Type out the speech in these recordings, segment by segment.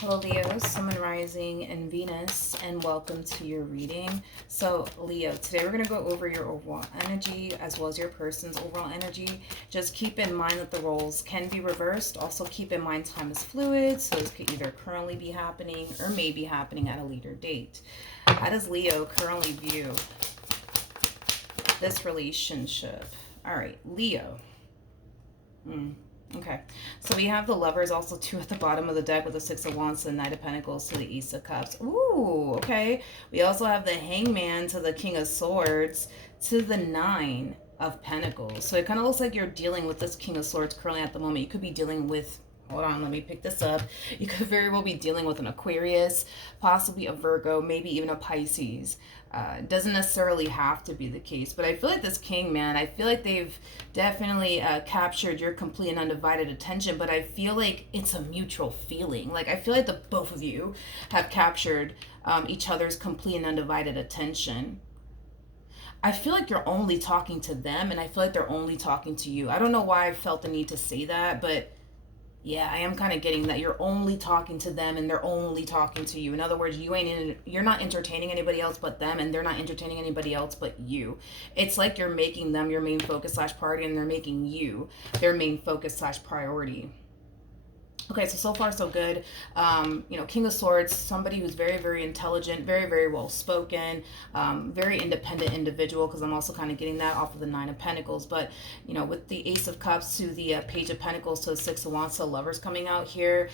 Hello Leo, Sun, Rising, and Venus, and welcome to your reading. So Leo, today we're going to go over your overall energy as well as your person's overall energy. Just keep in mind that the roles can be reversed. Also keep in mind time is fluid, so this could either currently be happening or may be happening at a later date. How does Leo currently view this relationship? All right, Leo. Okay, so we have the Lovers also too at the bottom of the deck with the Six of Wands to the Knight of Pentacles to the Ace of Cups. Ooh, okay. We also have the Hangman to the King of Swords to the Nine of Pentacles. So it kind of looks like you're dealing with this King of Swords currently at the moment. You could be dealing with, hold on, let me pick this up. You could very well be dealing with an Aquarius, possibly a Virgo, maybe even a Pisces. Doesn't necessarily have to be the case, but I feel like this king, man, I feel like they've definitely captured your complete and undivided attention, but I feel like it's a mutual feeling. Like, I feel like the both of you have captured each other's complete and undivided attention. I feel like you're only talking to them, and I feel like they're only talking to you. I don't know why I felt the need to say that, but yeah, I am kind of getting that you're only talking to them and they're only talking to you. In other words, you're not entertaining anybody else but them, and they're not entertaining anybody else but you. It's like you're making them your main focus slash priority, and they're making you their main focus slash priority. Okay, so far so good. King of Swords, somebody who's very, very intelligent, very, very well spoken, very independent individual, because I'm also kind of getting that off of the Nine of Pentacles. But, with the Ace of Cups to the Page of Pentacles to the Six of Wands, so Lovers coming out here,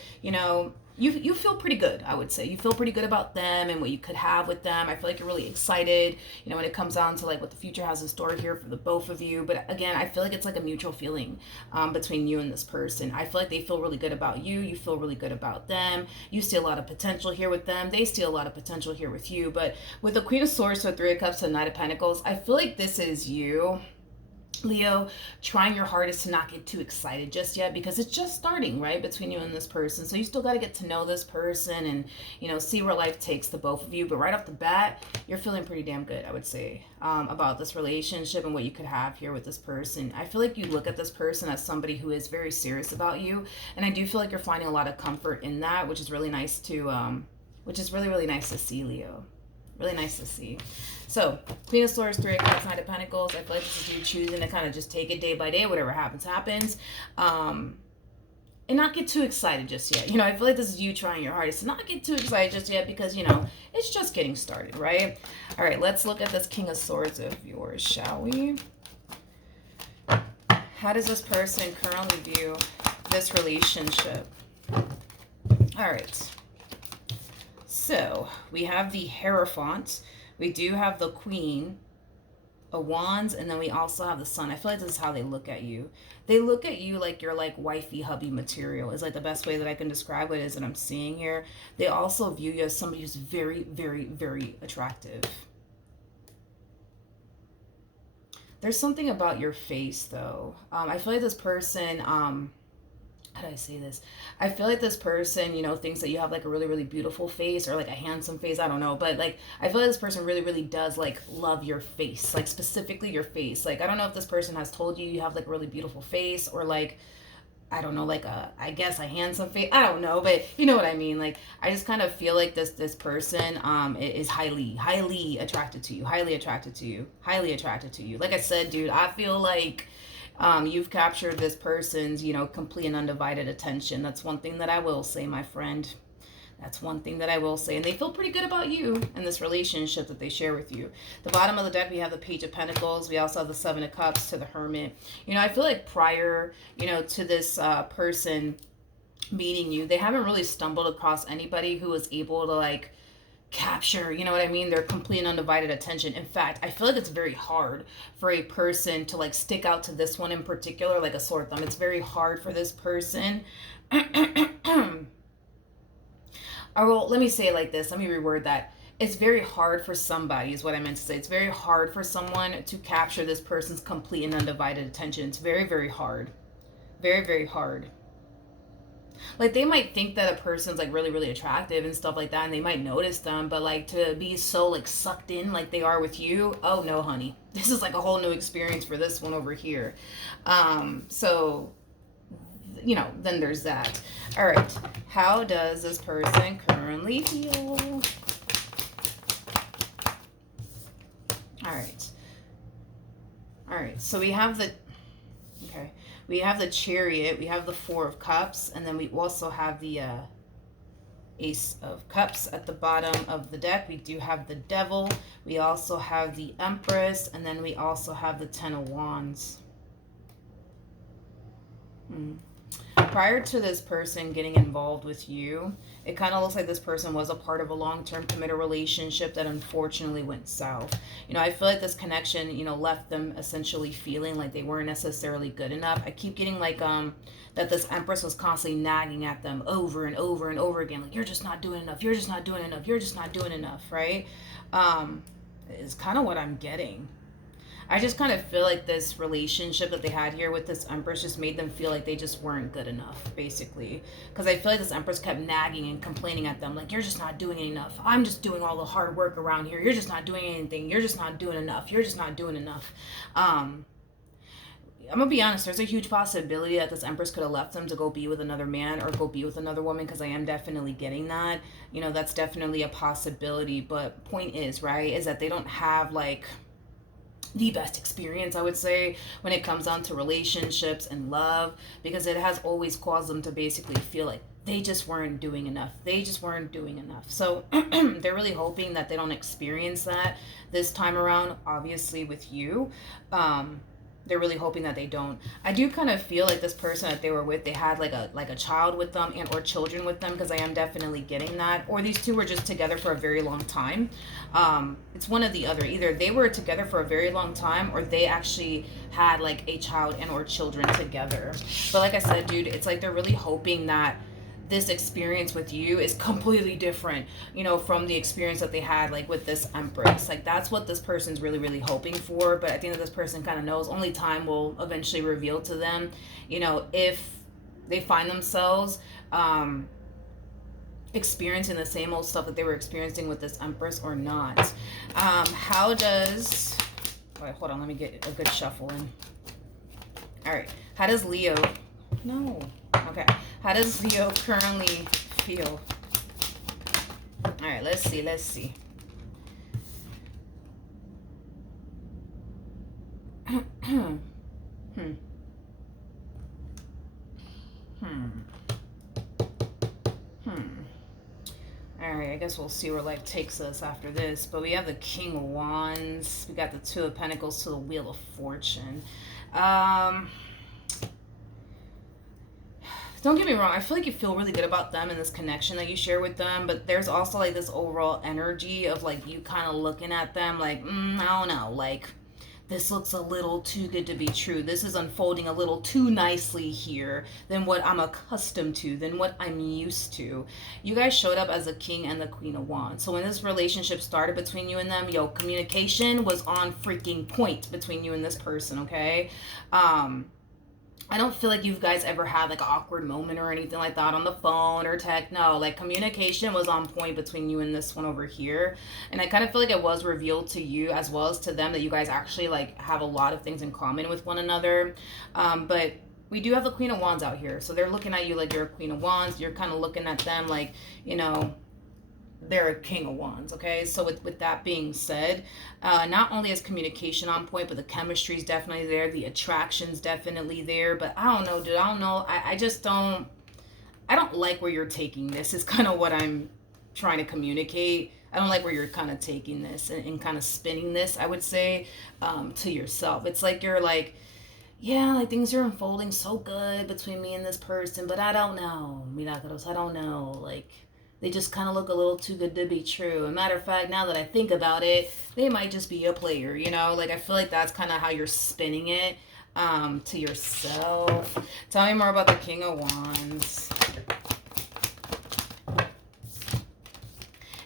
you feel pretty good, I would say. You feel pretty good about them and what you could have with them. I feel like you're really excited, when it comes down to like what the future has in store here for the both of you. But again, I feel like it's like a mutual feeling between you and this person. I feel like they feel really good about you. You feel really good about them. You see a lot of potential here with them. They see a lot of potential here with you. But with the Queen of Swords to the Three of Cups to the Knight of Pentacles, I feel like this is you, Leo, trying your hardest to not get too excited just yet, because it's just starting, right, between you and this person. So you still got to get to know this person and, see where life takes the both of you. But right off the bat, you're feeling pretty damn good, I would say, about this relationship and what you could have here with this person. I feel like you look at this person as somebody who is very serious about you. And I do feel like you're finding a lot of comfort in that, which is really nice to, which is really, really nice to see, Leo. Really nice to see. So, Queen of Swords, Three of Cups, Knight of Pentacles. I feel like this is you choosing to kind of just take it day by day. Whatever happens, happens. And not get too excited just yet. I feel like this is you trying your hardest to not get too excited just yet, because, it's just getting started, right? All right, let's look at this King of Swords of yours, shall we? How does this person currently view this relationship? All right. So, we have the Hierophant. We do have the Queen of Wands, and then we also have the Sun. I feel like this is how they look at you. They look at you like you're like wifey hubby material is like the best way that I can describe what it is that I'm seeing here. They also view you as somebody who's very, very, very attractive. There's something about your face, though. I feel like this person, how do I say this? I feel like this person, thinks that you have like a really, really beautiful face or like a handsome face. I don't know. But like, I feel like this person really, really does like love your face, like specifically your face. Like, I don't know if this person has told you you have like a really beautiful face, or like, I don't know, like I guess a handsome face. I don't know, but you know what I mean? Like, I just kind of feel like this person is highly attracted to you, highly attracted to you, highly attracted to you. Like I said, dude, I feel like you've captured this person's, complete and undivided attention. That's one thing that I will say, my friend. That's one thing that I will say. And they feel pretty good about you and this relationship that they share with you. The bottom of the deck, we have the Page of Pentacles. We also have the Seven of Cups to the Hermit. I feel like prior, to this person meeting you, they haven't really stumbled across anybody who was able to like capture, you know what I mean, their complete and undivided attention. In fact, I feel like it's very hard for a person to like stick out to this one in particular, like a sore thumb. It's very hard for this person. Or well, let me say it like this. Let me reword that. It's very hard for somebody, is what I meant to say. It's very hard for someone to capture this person's complete and undivided attention. It's very, very hard. Very, very hard. Like, they might think that a person's like really, really attractive and stuff like that, and they might notice them, but like to be so like sucked in like they are with you, oh no, honey, this is like a whole new experience for this one over here. So then there's that. All right. How does this person currently feel? All right. All right. So we have the Chariot, we have the Four of Cups, and then we also have the Ace of Cups at the bottom of the deck. We do have the Devil. We also have the Empress, and then we also have the Ten of Wands. Prior to this person getting involved with you, it kind of looks like this person was a part of a long-term committed relationship that unfortunately went south. I feel like this connection, left them essentially feeling like they weren't necessarily good enough. I keep getting like that this Empress was constantly nagging at them over and over and over again, like, you're just not doing enough, you're just not doing enough, you're just not doing enough, right? Is kind of what I'm getting. I just kind of feel like this relationship that they had here with this Empress just made them feel like they just weren't good enough, basically. Because I feel like this Empress kept nagging and complaining at them, like, you're just not doing enough. I'm just doing all the hard work around here. You're just not doing anything. You're just not doing enough. You're just not doing enough. I'm going to be honest, there's a huge possibility that this Empress could have left them to go be with another man or go be with another woman, because I am definitely getting that. That's definitely a possibility. But point is, right, is that they don't have, like, the best experience, I would say, when it comes down to relationships and love, because it has always caused them to basically feel like they just weren't doing enough. They just weren't doing enough. So they're really hoping that they don't experience that this time around, obviously, with you. They're really hoping that they don't. I do kind of feel like this person that they were with, they had like a child with them and or children with them, because I am definitely getting that. Or these two were just together for a very long time. It's one or the other. Either they were together for a very long time, or they actually had like a child and or children together. But like I said, dude, it's like they're really hoping that this experience with you is completely different, from the experience that they had like with this Empress. Like, that's what this person's really, really hoping for. But I think that this person kind of knows only time will eventually reveal to them, if they find themselves experiencing the same old stuff that they were experiencing with this Empress or not. How does... Wait, hold on, let me get a good shuffle in. All right. How does Leo... No. Okay. How does Leo currently feel? All right, let's see. All right, I guess we'll see where life takes us after this. But we have the King of Wands. We got the Two of Pentacles to the Wheel of Fortune. Don't get me wrong, I feel like you feel really good about them and this connection that you share with them, but there's also like this overall energy of like you kind of looking at them like, I don't know, like, this looks a little too good to be true. This is unfolding a little too nicely here than what I'm accustomed to, than what I'm used to. You guys showed up as the King and the Queen of Wands. So when this relationship started between you and them, communication was on freaking point between you and this person, okay? I don't feel like you guys ever had like an awkward moment or anything like that on the phone or tech. No, like, communication was on point between you and this one over here. And I kind of feel like it was revealed to you as well as to them that you guys actually like have a lot of things in common with one another. But we do have the Queen of Wands out here. So they're looking at you like you're a Queen of Wands. You're kind of looking at them like, they're a King of Wands, okay? So with that being said, not only is communication on point, but the chemistry is definitely there. The attraction's definitely there. But I don't know, dude. I don't know. I just don't... I don't like where you're taking this, is kind of what I'm trying to communicate. I don't like where you're kind of taking this and kind of spinning this, I would say, to yourself. It's like you're like, yeah, like, things are unfolding so good between me and this person, but I don't know, Milagros. I don't know. Like... They just kind of look a little too good to be true. As a matter of fact, now that I think about it, they might just be a player, Like, I feel like that's kind of how you're spinning it to yourself. Tell me more about the King of Wands.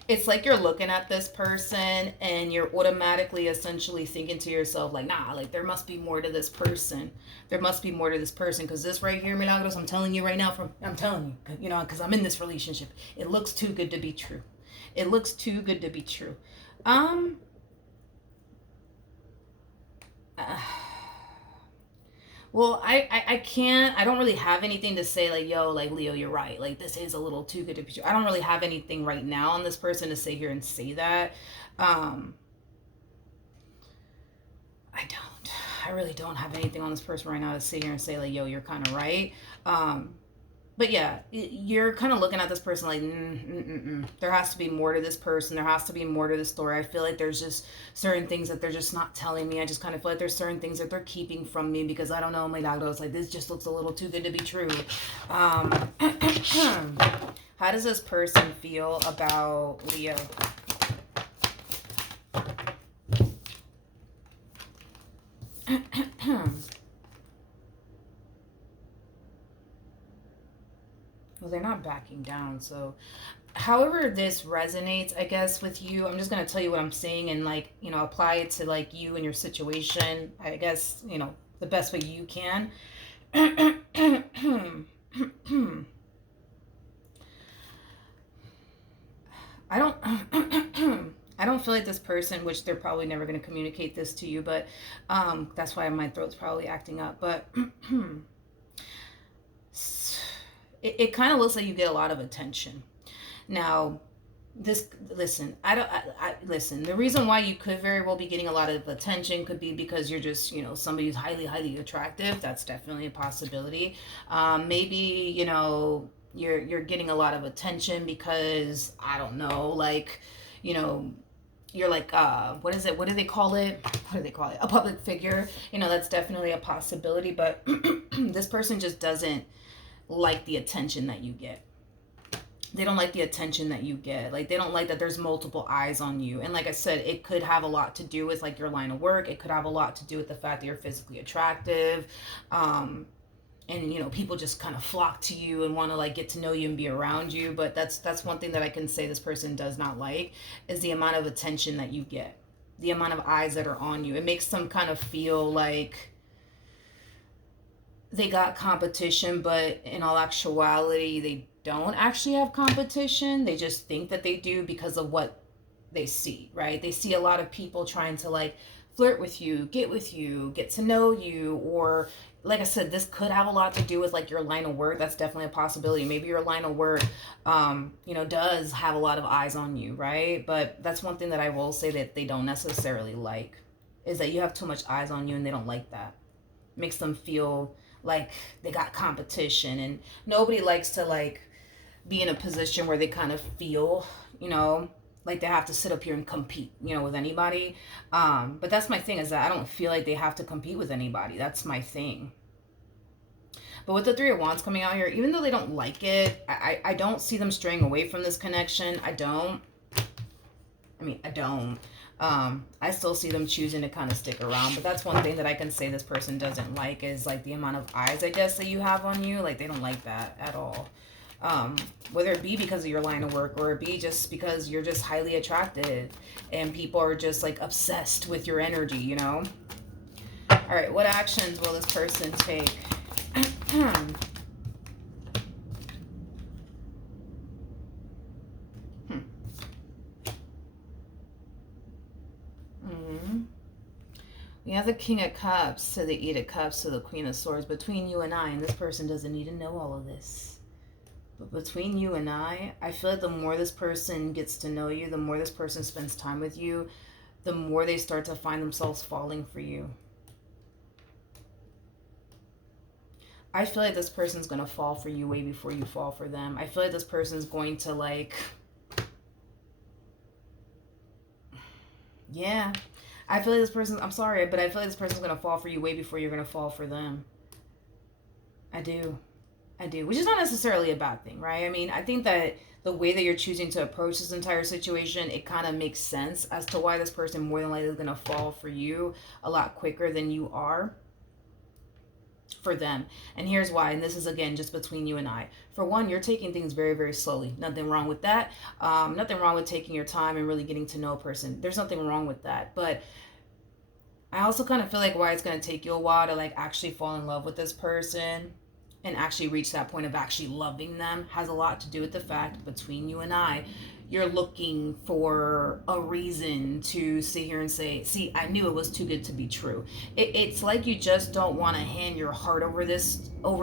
It's like you're looking at this person and you're automatically essentially thinking to yourself, like, nah, like, there must be more to this person. There must be more to this person. Because this right here, Milagros, I'm telling you right now, I'm telling you, because I'm in this relationship. It looks too good to be true. It looks too good to be true. Well, I can't, I don't really have anything to say like, yo, like Leo, you're right. Like this is a little too good to be true. I don't really have anything right now on this person to sit here and say that. Um, I don't. I really don't have anything on this person right now to sit here and say like, yo, you're kind of right. Um, but yeah, you're kind of looking at this person like, there has to be more to this person. There has to be more to the story. I feel like there's just certain things that they're just not telling me. I just kind of feel like there's certain things that they're keeping from me because I don't know. My dog goes like, this just looks a little too good to be true. Um, how does this person feel about Leo? Well, they're not backing down, so however this resonates, I guess, with you, I'm just going to tell you what I'm saying and like, apply it to like you and your situation, I guess, the best way you can. I don't I don't feel like this person, which they're probably never going to communicate this to you, but that's why my throat's probably acting up, but it kind of looks like you get a lot of attention. Now, this listen, listen, the reason why you could very well be getting a lot of attention could be because you're just, somebody who's highly attractive. That's definitely a possibility. Maybe, you're getting a lot of attention because I don't know, like, you know you're like, what is it, what do they call it, a public figure. That's definitely a possibility, but this person just doesn't like the attention that you get. They don't like the attention that you get. Like, they don't like that there's multiple eyes on you. And like I said, it could have a lot to do with like your line of work. It could have a lot to do with the fact that you're physically attractive. And people just kind of flock to you and want to like get to know you and be around you. But that's one thing that I can say this person does not like, is the amount of attention that you get, the amount of eyes that are on you. It makes them kind of feel like they got competition, but in all actuality, they don't actually have competition. They just think that they do because of what they see, right? They see a lot of people trying to like flirt with you, get to know you, or like I said, this could have a lot to do with like your line of work. That's definitely a possibility. Maybe your line of work, does have a lot of eyes on you, right? But that's one thing that I will say that they don't necessarily like, is that you have too much eyes on you, and they don't like that. It makes them feel like they got competition, and nobody likes to like be in a position where they kind of feel, like they have to sit up here and compete, with anybody. But that's my thing, is that I don't feel like they have to compete with anybody. That's my thing. But with the Three of Wands coming out here, even though they don't like it, I don't see them straying away from this connection. I don't. I still see them choosing to kind of stick around. But that's one thing that I can say this person doesn't like, is like the amount of eyes, I guess, that you have on you. Like, they don't like that at all. Whether it be because of your line of work, or it be just because you're just highly attractive and people are just like obsessed with your energy. All right, what actions will this person take? hmm. Mm-hmm. We have the King of Cups to the Eight of Cups to the Queen of Swords. Between you and I, and this person doesn't need to know all of this, but between you and I feel like the more this person gets to know you, the more this person spends time with you, the more they start to find themselves falling for you. I feel like this person's going to fall for you way before you fall for them. I feel like this person's going to like... Yeah. I feel like this person... I'm sorry, but I feel like this person's going to fall for you way before you're going to fall for them. I do. Which is not necessarily a bad thing, right? I mean, I think that the way that you're choosing to approach this entire situation, it kind of makes sense as to why this person more than likely is going to fall for you a lot quicker than you are for them. And here's why. And this is, again, just between you and I. For one, you're taking things very, very slowly. Nothing wrong with that. Nothing wrong with taking your time and really getting to know a person. There's nothing wrong with that. But I also kind of feel like why it's going to take you a while to like actually fall in love with this person and actually reach that point of actually loving them has a lot to do with the fact, between you and I, you're looking for a reason to sit here and say, see, I knew it was too good to be true. It's like you just don't want to hand your heart over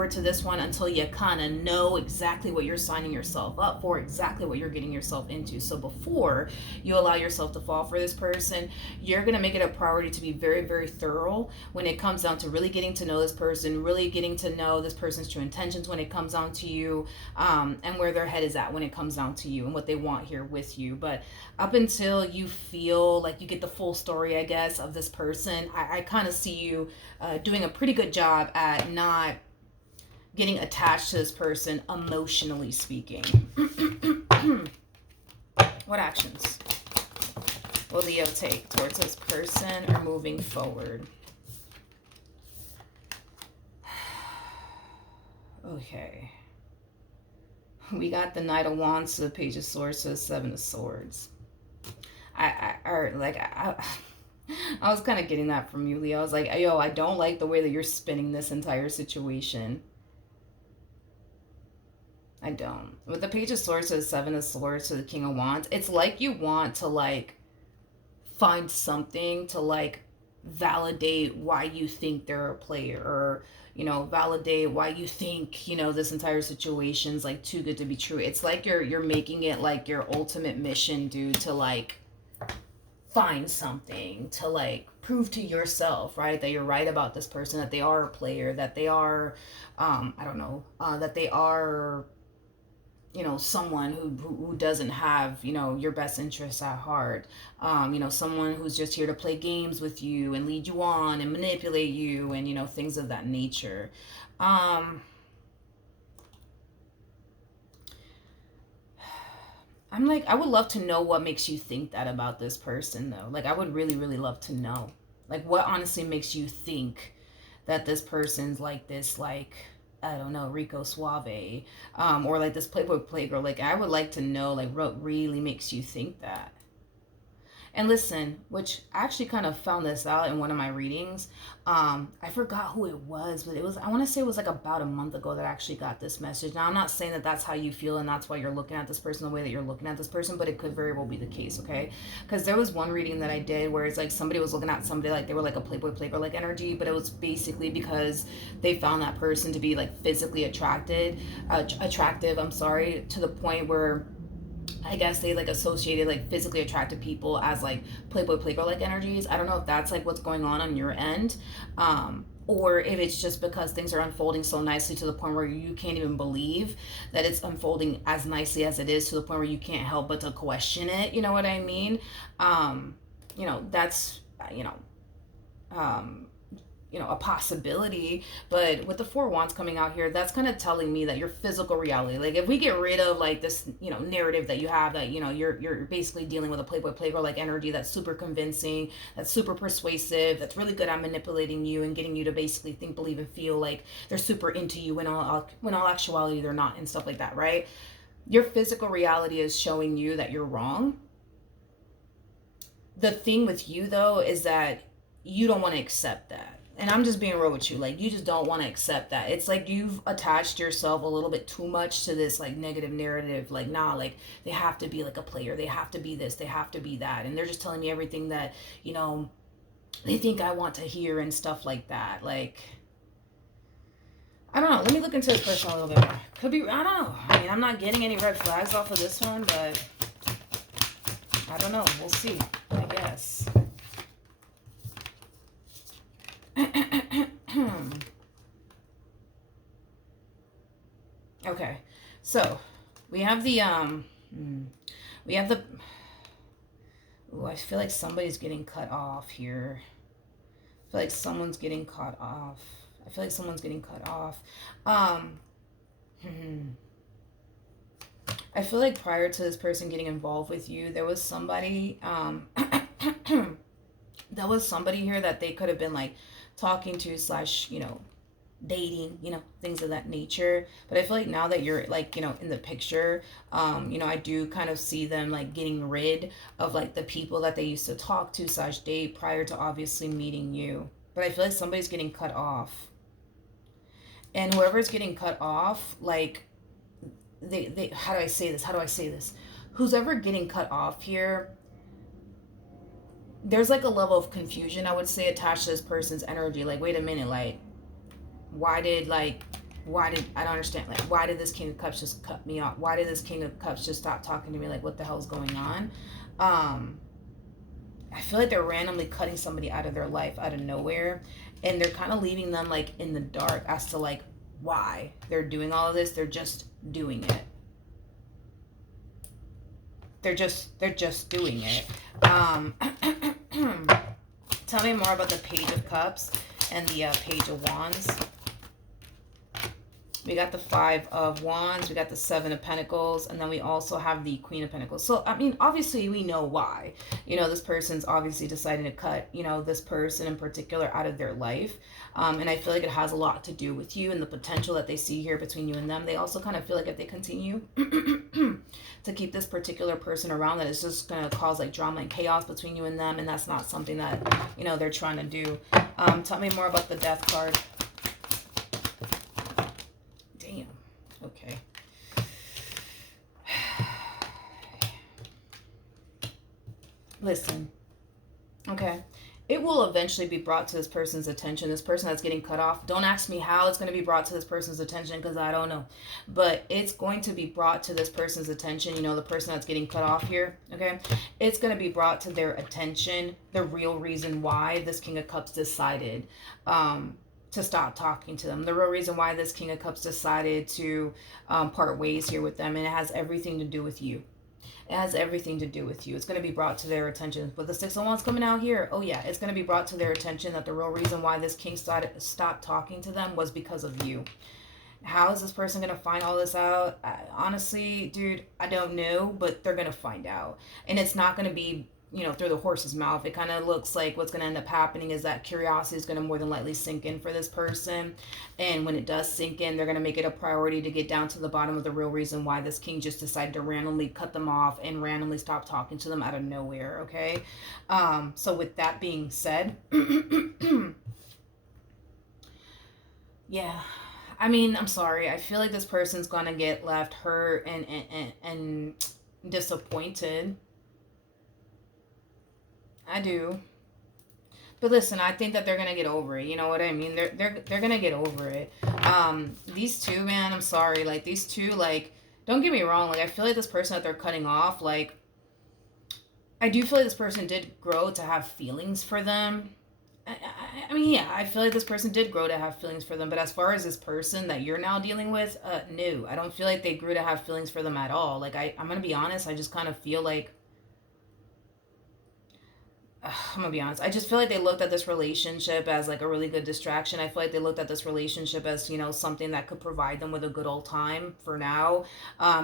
to this one until you kind of know exactly what you're signing yourself up for, exactly what you're getting yourself into. So before you allow yourself to fall for this person, you're going to make it a priority to be very, very thorough when it comes down to really getting to know this person, really getting to know this person's true intentions when it comes down to you, and where their head is at when it comes down to you and what they want here with you. But up until you feel like you get the full story, I guess, of this person, I kind of see you doing a pretty good job at not getting attached to this person, emotionally speaking. What actions will Leo take towards this person or moving forward? Okay. We got the Knight of Wands to the Page of Swords to the Seven of Swords. I was kind of getting that from you, Leo. I was like, yo, I don't like the way that you're spinning this entire situation. I don't. With the Page of Swords to the Seven of Swords to the King of Wands, it's like you want to, like, find something to, like, validate why you think they're a player, or, you know, validate why you think, you know, this entire situation's, like, too good to be true. It's like you're making it, like, your ultimate mission, dude, to, like, find something to, like, prove to yourself, right, that you're right about this person, that they are a player, that they are, I don't know, that they are, you know, someone who doesn't have, you know, your best interests at heart. You know, someone who's just here to play games with you and lead you on and manipulate you and, you know, things of that nature. I'm like, I would love to know what makes you think that about this person, though. Like, I would really, really love to know. Like, what honestly makes you think that this person's like this, like, I don't know, Rico Suave, or like this Playboy Playgirl. Like, I would like to know, like, what really makes you think that. And listen, which I actually kind of found this out in one of my readings. I forgot who it was, but it was, I want to say it was like about a month ago that I actually got this message. Now, I'm not saying that that's how you feel and that's why you're looking at this person the way that you're looking at this person, but it could very well be the case, okay? Because there was one reading that I did where it's like somebody was looking at somebody like they were like a Playboy Playgirl like energy, but it was basically because they found that person to be like physically attractive, I'm sorry, to the point where I guess they like associated like physically attractive people as like Playboy Playgirl like energies. I don't know if that's like what's going on your end, or if it's just because things are unfolding so nicely to the point where you can't even believe that it's unfolding as nicely as it is, to the point where you can't help but to question it. You know what I mean? You know, that's a possibility. But with the Four Wands coming out here, that's kind of telling me that your physical reality, like if we get rid of like this, you know, narrative that you have, that, you know, you're basically dealing with a Playboy Playgirl like energy that's super convincing, that's super persuasive, that's really good at manipulating you and getting you to basically think, believe, and feel like they're super into you, when all actuality they're not, and stuff like that, right? Your physical reality is showing you that you're wrong. The thing with you, though, is that you don't want to accept that. And I'm just being real with you. Like, you just don't want to accept that. It's like you've attached yourself a little bit too much to this, like, negative narrative. Like, nah, like, they have to be, like, a player. They have to be this. They have to be that. And they're just telling me everything that, you know, they think I want to hear and stuff like that. Like, I don't know. Let me look into this person a little bit more. Could be, I don't know. I mean, I'm not getting any red flags off of this one, but I don't know. We'll see, I guess. Okay, so we have the ooh, I feel like somebody's getting cut off here. I feel like someone's getting cut off. I feel like prior to this person getting involved with you, there was somebody there was somebody here that they could have been like talking to slash, you know, dating, you know, things of that nature. But I feel like now that you're like, you know, in the picture, you know, I do kind of see them like getting rid of like the people that they used to talk to slash date prior to obviously meeting you. But I feel like somebody's getting cut off. And whoever's getting cut off, like, they how do I say this? who's ever getting cut off here, there's like a level of confusion, I would say, attached to this person's energy. Like, wait a minute, like, why did I don't understand, like, why did this King of Cups just cut me off? Why did this King of Cups just stop talking to me? Like, what the hell's going on? I feel like they're randomly cutting somebody out of their life out of nowhere, and they're kind of leaving them like in the dark as to like why they're doing all of this. They're just doing it. They're just doing it. Tell me more about the Page of Cups and the Page of Wands. We got the Five of Wands, we got the Seven of Pentacles, and then we also have the Queen of Pentacles. So, I mean, obviously we know why. You know, this person's obviously deciding to cut, you know, this person in particular out of their life. And I feel like it has a lot to do with you and the potential that they see here between you and them. They also kind of feel like if they continue to keep this particular person around, that it's just going to cause like drama and chaos between you and them. And that's not something that, you know, they're trying to do. Tell me more about the Death card. Okay. Listen. Okay. It will eventually be brought to this person's attention. This person that's getting cut off. Don't ask me how it's going to be brought to this person's attention, because I don't know. But it's going to be brought to this person's attention. You know, the person that's getting cut off here. Okay. It's going to be brought to their attention. The real reason why this King of Cups decided to stop talking to them. The real reason why this King of Cups decided to part ways here with them. And it has everything to do with you. It has everything to do with you. It's going to be brought to their attention. With the Six of Wands coming out here, oh yeah, it's going to be brought to their attention that the real reason why this king stopped talking to them was because of you. How is this person going to find all this out? Honestly, dude, I don't know, but they're going to find out. And it's not going to be, you know, through the horse's mouth. It kind of looks like what's going to end up happening is that curiosity is going to more than likely sink in for this person. And when it does sink in, they're going to make it a priority to get down to the bottom of the real reason why this king just decided to randomly cut them off and randomly stop talking to them out of nowhere. Okay. So with that being said, yeah, I mean, I'm sorry. I feel like this person's going to get left hurt and disappointed. I do. But listen, I think that they're gonna get over it. You know what I mean? They're gonna get over it. These two, man, I'm sorry. Like these two, like, don't get me wrong. Like I feel like this person that they're cutting off, like, I do feel like this person did grow to have feelings for them. I mean, yeah, I feel like this person did grow to have feelings for them. But as far as this person that you're now dealing with, no, I don't feel like they grew to have feelings for them at all. Like I'm gonna be honest. I just kind of feel like I'm gonna be honest. I just feel like they looked at this relationship as like a really good distraction. I feel like they looked at this relationship as, you know, something that could provide them with a good old time for now.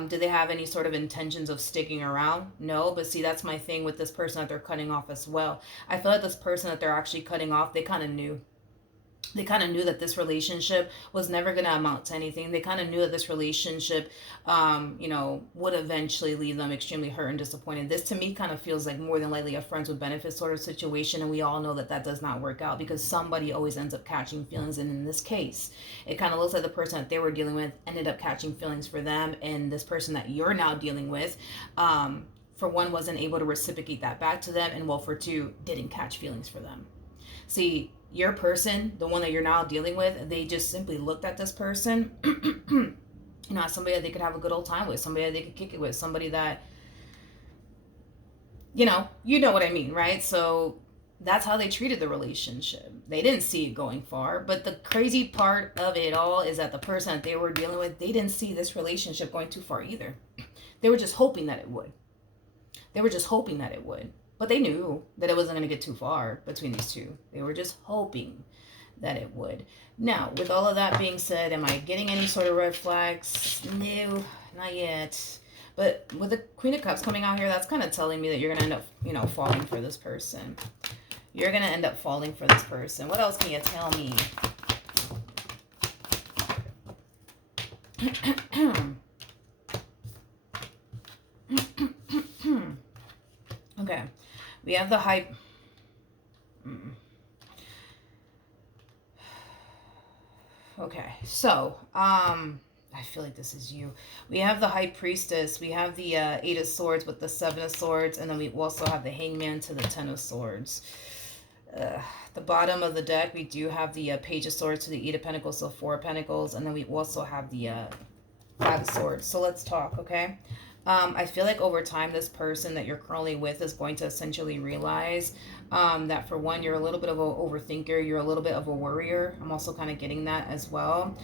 Do they have any sort of intentions of sticking around? No, but see, that's my thing with this person that they're cutting off as well. I feel like this person that they're actually cutting off, they kind of knew. They kind of knew that this relationship was never going to amount to anything. They kind of knew that this relationship, you know, would eventually leave them extremely hurt and disappointed. This to me kind of feels like more than likely a friends with benefits sort of situation. And we all know that that does not work out because somebody always ends up catching feelings. And in this case, it kind of looks like the person that they were dealing with ended up catching feelings for them. And this person that you're now dealing with, for one, wasn't able to reciprocate that back to them. And well, for two, didn't catch feelings for them. See, your person, the one that you're now dealing with, they just simply looked at this person, you know, as somebody that they could have a good old time with, somebody that they could kick it with, somebody that, you know what I mean, right? So that's how they treated the relationship. They didn't see it going far, but the crazy part of it all is that the person that they were dealing with, they didn't see this relationship going too far either. They were just hoping that it would. But they knew that it wasn't going to get too far between these two. They were just hoping that it would. Now, with all of that being said, am I getting any sort of red flags? No, not yet. But with the Queen of Cups coming out here, that's kind of telling me that you're going to end up, you know, falling for this person. You're going to end up falling for this person. What else can you tell me? Okay. We have the High... Okay, so, I feel like this is you. We have the High Priestess. We have the Eight of Swords with the Seven of Swords. And then we also have the Hangman to the Ten of Swords. The bottom of the deck, we do have the Page of Swords to the Eight of Pentacles, so Four of Pentacles. And then we also have the Five of Swords. So let's talk, okay? I feel like over time, this person that you're currently with is going to essentially realize that, for one, you're a little bit of an overthinker. You're a little bit of a worrier. I'm also kind of getting that as well.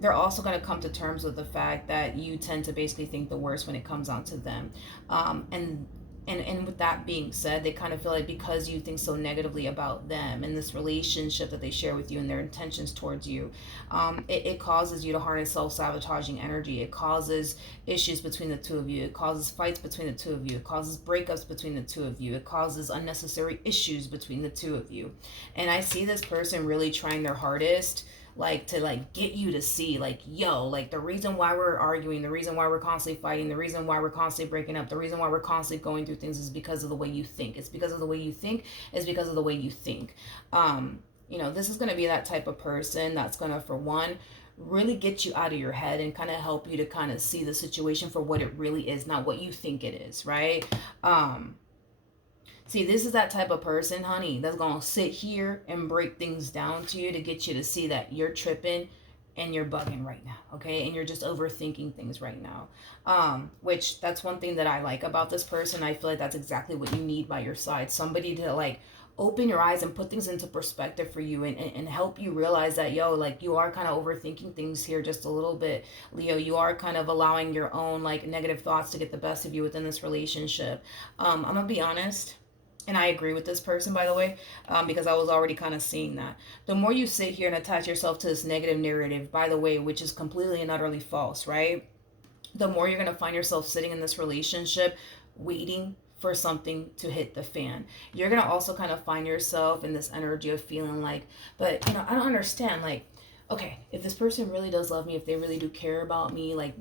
They're also going to come to terms with the fact that you tend to basically think the worst when it comes on to them. And with that being said, they kind of feel like because you think so negatively about them and this relationship that they share with you and their intentions towards you, it causes you to harness self-sabotaging energy. It causes issues between the two of you. It causes fights between the two of you. It causes breakups between the two of you. It causes unnecessary issues between the two of you. And I see this person really trying their hardest, like, to like get you to see, like, yo, like, the reason why we're arguing, the reason why we're constantly fighting, the reason why we're constantly breaking up, the reason why we're constantly going through things is because of the way you think. It's because of the way you think. It's because of the way you think. This is going to be that type of person that's going to, for one, really get you out of your head and kind of help you to kind of see the situation for what it really is, not what you think it is, right? See, this is that type of person, honey, that's going to sit here and break things down to you to get you to see that you're tripping and you're bugging right now, okay? And you're just overthinking things right now. Which, that's one thing that I like about this person. I feel like that's exactly what you need by your side. Somebody to, like, open your eyes and put things into perspective for you and help you realize that, yo, like, you are kind of overthinking things here just a little bit, Leo. You are kind of allowing your own, like, negative thoughts to get the best of you within this relationship. I'm going to be honest. And I agree with this person, by the way, because I was already kind of seeing that. The more you sit here and attach yourself to this negative narrative, by the way, which is completely and utterly false, right? The more you're going to find yourself sitting in this relationship waiting for something to hit the fan. You're going to also kind of find yourself in this energy of feeling like, but, I don't understand, like, okay, if this person really does love me, if they really do care about me, like,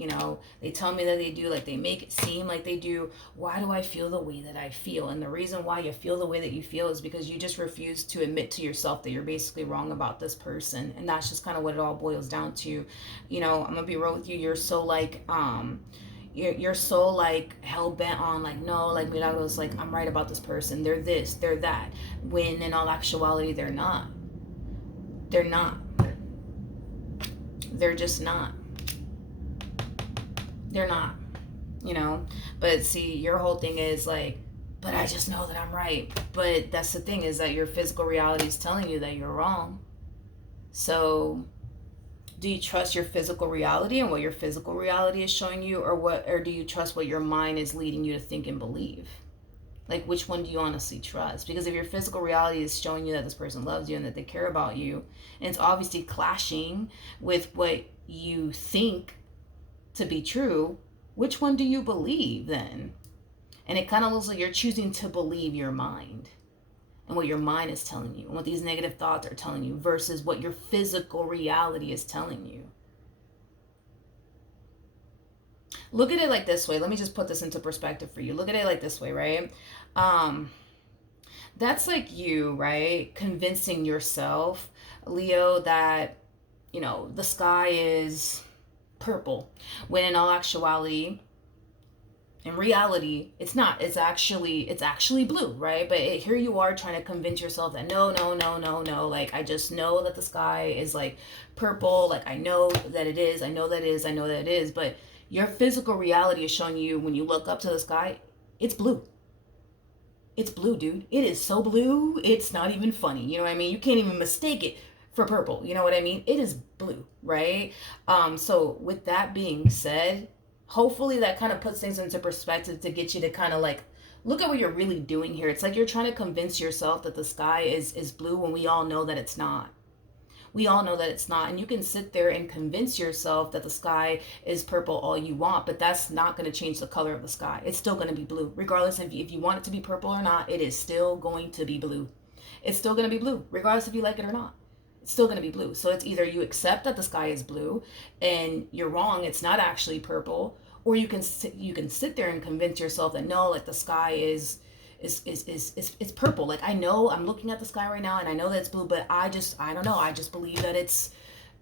they tell me that they do, like, they make it seem like they do, why do I feel the way that I feel? And the reason why you feel the way that you feel is because you just refuse to admit to yourself that you're basically wrong about this person. And that's just kind of what it all boils down to. I'm gonna be real with you. You're so, like, you're so, like, hell-bent on, like, no, like, Milagros, like, I'm right about this person, they're this, they're that, when in all actuality they're not. They're just not. They're not, But see, your whole thing is like, but I just know that I'm right. But that's the thing, is that your physical reality is telling you that you're wrong. So do you trust your physical reality and what your physical reality is showing you, or do you trust what your mind is leading you to think and believe? Like, which one do you honestly trust? Because if your physical reality is showing you that this person loves you and that they care about you, and it's obviously clashing with what you think to be true, which one do you believe then? And it kind of looks like you're choosing to believe your mind and what your mind is telling you and what these negative thoughts are telling you versus what your physical reality is telling you. Look at it like this way. Let me just put this into perspective for you. Look at it like this way, right? That's like you, right? Convincing yourself, Leo, that, the sky is purple, when in all actuality, in reality, it's not. It's actually blue, right? But here you are trying to convince yourself that no. Like, I just know that the sky is, like, purple. Like, I know that it is. I know that it is. I know that it is. But your physical reality is showing you, when you look up to the sky, it's blue. It's blue, dude. It is so blue, it's not even funny. You know what I mean? You can't even mistake it for purple. You know what I mean? It is blue, right? So with that being said, hopefully that kind of puts things into perspective to get you to kind of, like, look at what you're really doing here. It's like you're trying to convince yourself that the sky is blue when we all know that it's not. We all know that it's not. And you can sit there and convince yourself that the sky is purple all you want, but that's not going to change the color of the sky. It's still going to be blue. Regardless if you want it to be purple or not, it is still going to be blue. It's still going to be blue, regardless if you like it or not. It's still going to be blue. So it's either you accept that the sky is blue and you're wrong, it's not actually purple, or you can sit there and convince yourself that no, like, the sky is purple. Like, I know I'm looking at the sky right now and I know that it's blue, but I don't know. I just believe that it's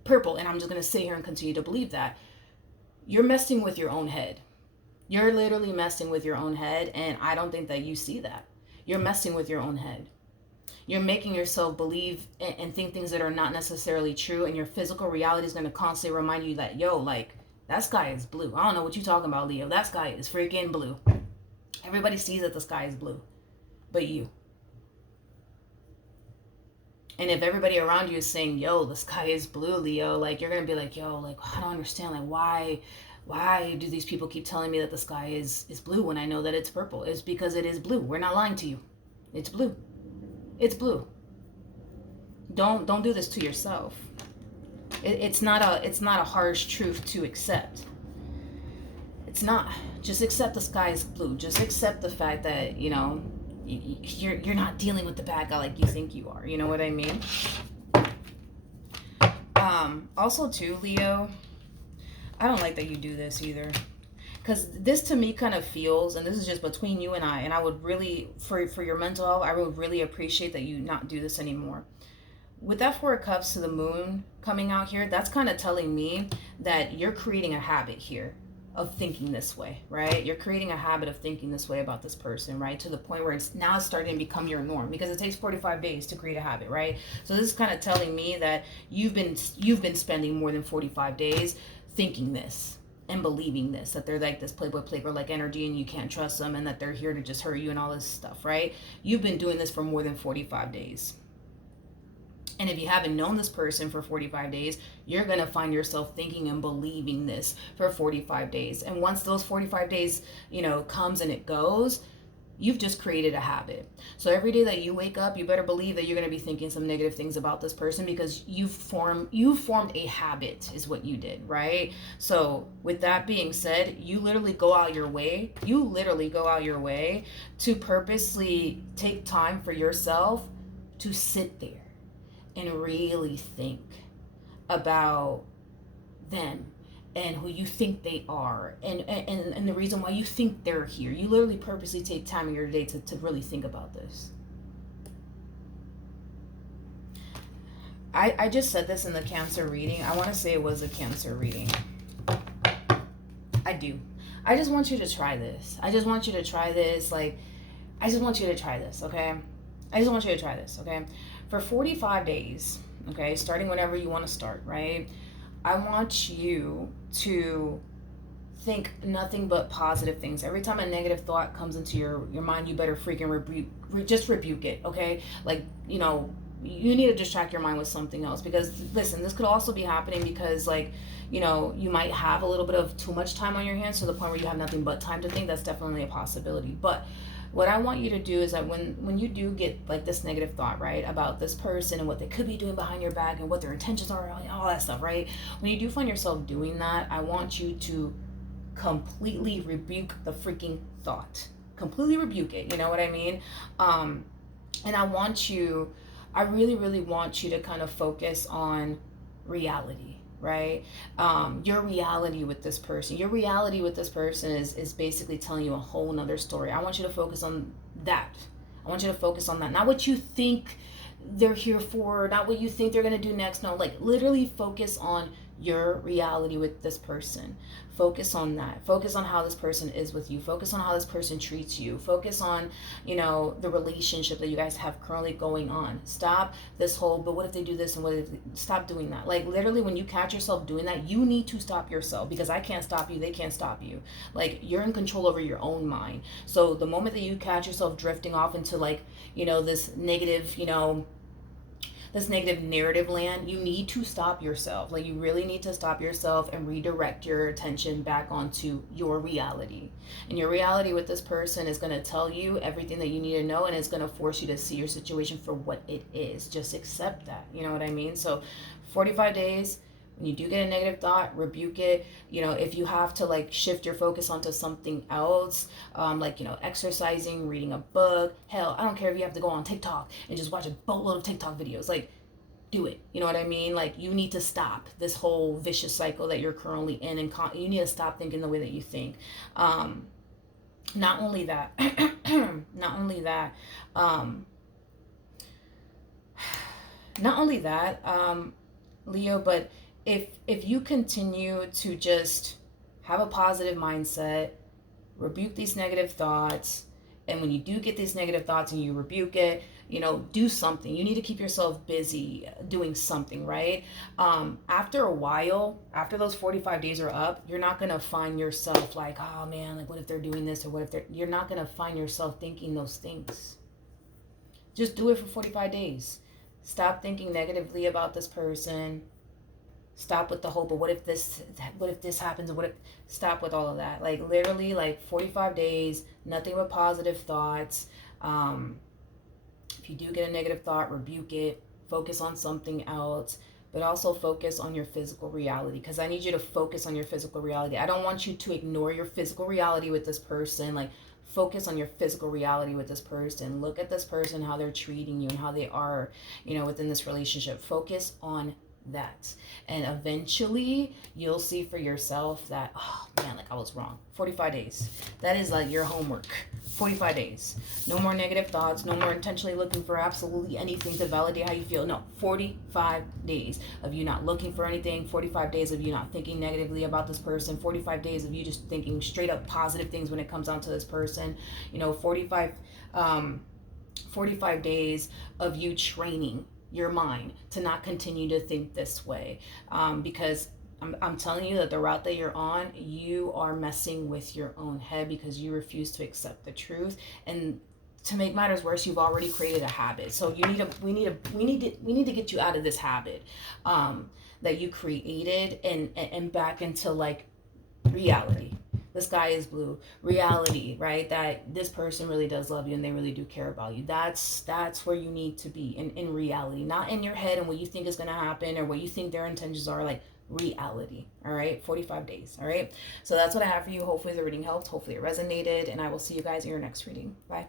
purple, and I'm just going to sit here and continue to believe that. You're messing with your own head. You're literally messing with your own head, and I don't think that you see that. You're messing with your own head. You're making yourself believe and think things that are not necessarily true, and your physical reality is going to constantly remind you that, yo, like, that sky is blue. I don't know what you're talking about, Leo. That sky is freaking blue. Everybody sees that the sky is blue, but you. And if everybody around you is saying, yo, the sky is blue, Leo, like, you're going to be like, yo, like, I don't understand. Like, why do these people keep telling me that the sky is blue when I know that it's purple? It's because it is blue. We're not lying to you. It's blue. It's blue. Don't do this to yourself. It's not a harsh truth to accept. It's not. Just accept the sky is blue. Just accept the fact that, you know, you're not dealing with the bad guy like you think you are. You know what I mean? Also too, Leo, I don't like that you do this either. Because this to me kind of feels, and this is just between you and I would really, for your mental health, I would really appreciate that you not do this anymore. With that Four of Cups to the Moon coming out here, that's kind of telling me that you're creating a habit here of thinking this way, right? You're creating a habit of thinking this way about this person, right? To the point where it's now starting to become your norm, because it takes 45 days to create a habit, right? So this is kind of telling me that you've been spending more than 45 days thinking this and believing this, that they're like this playboy like energy and you can't trust them and that they're here to just hurt you and all this stuff, right? You've been doing this for more than 45 days. And if you haven't known this person for 45 days, you're going to find yourself thinking and believing this for 45 days. And once those 45 days, you know, comes and it goes, you've just created a habit. So every day that you wake up, you better believe that you're going to be thinking some negative things about this person, because you've formed a habit is what you did, right? So with that being said, you literally go out your way to purposely take time for yourself to sit there and really think about them and who you think they are and the reason why you think they're here. You literally purposely take time in your day to really think about this. I just said this in the Cancer reading. I want to say it was a Cancer reading. I do. I just want you to try this. I just want you to try this. Like, I just want you to try this, okay? I just want you to try this, okay? For 45 days, okay, starting whenever you want to start, right? I want you to think nothing but positive things. Every time a negative thought comes into your mind, you better freaking rebuke it, okay? Like, you know, you need to distract your mind with something else, because listen, this could also be happening because, like, you know, you might have a little bit of too much time on your hands to the point where you have nothing but time to think. That's definitely a possibility. But what I want you to do is that when you do get like this negative thought, right, about this person and what they could be doing behind your back and what their intentions are and all that stuff, right, when you do find yourself doing that, I want you to completely rebuke the freaking thought. Completely rebuke it, you know what I mean? And I really, really want you to kind of focus on reality, right? Your reality with this person. Your reality with this person is basically telling you a whole nother story. I want you to focus on that. I want you to focus on that. Not what you think they're here for, not what you think they're going to do next. No, like literally focus on your reality with this person. Focus on that. Focus on how this person is with you. Focus on how this person treats you. Focus on, you know, the relationship that you guys have currently going on. Stop this whole, but what if they do this and what if they, stop doing that. Like literally when you catch yourself doing that, you need to stop yourself, because I can't stop you. They can't stop you. Like you're in control over your own mind. So the moment that you catch yourself drifting off into like, you know, this negative, you know, this negative narrative land, you need to stop yourself. Like you really need to stop yourself and redirect your attention back onto your reality. And your reality with this person is going to tell you everything that you need to know, and it's going to force you to see your situation for what it is. Just accept that. You know what I mean? So 45 days, when you do get a negative thought, rebuke it. You know, if you have to like shift your focus onto something else, like, you know, exercising, reading a book, hell, I don't care if you have to go on TikTok and just watch a boatload of TikTok videos, like do it. You know what I mean? Like you need to stop this whole vicious cycle that you're currently in, and you need to stop thinking the way that you think. Not only that, not only that, Leo, but if you continue to just have a positive mindset, rebuke these negative thoughts, and when you do get these negative thoughts and you rebuke it, do something. You need to keep yourself busy doing something, right? After a while, after those 45 days are up, you're not going to find yourself like, oh man, like what if they're doing this, or what if you're not going to find yourself thinking those things. Just do it for 45 days. Stop thinking negatively about this person. Stop with the whole, but what if this happens, what if, stop with all of that. Like literally, like 45 days, nothing but positive thoughts. If you do get a negative thought, rebuke it, focus on something else, but also focus on your physical reality, because I need you to focus on your physical reality. I don't want you to ignore your physical reality with this person. Like, focus on your physical reality with this person. Look at this person, how they're treating you and how they are, within this relationship. Focus on that, and eventually you'll see for yourself that, oh man, like I was wrong. 45 days, that is like your homework. 45 days, no more negative thoughts, no more intentionally looking for absolutely anything to validate how you feel. No, 45 days of you not looking for anything, 45 days of you not thinking negatively about this person, 45 days of you just thinking straight up positive things when it comes down to this person. 45 days of you training your mind to not continue to think this way, because I'm telling you that the route that you're on, you are messing with your own head because you refuse to accept the truth. And to make matters worse, you've already created a habit. So we need to get you out of this habit, that you created, and back into like reality. The sky is blue reality, right? That this person really does love you and they really do care about you. That's where you need to be, in reality, not in your head and what you think is going to happen or what you think their intentions are. Like reality. All right, 45 days. All right, so that's what I have for you. Hopefully the reading helped, hopefully it resonated, and I will see you guys in your next reading. Bye.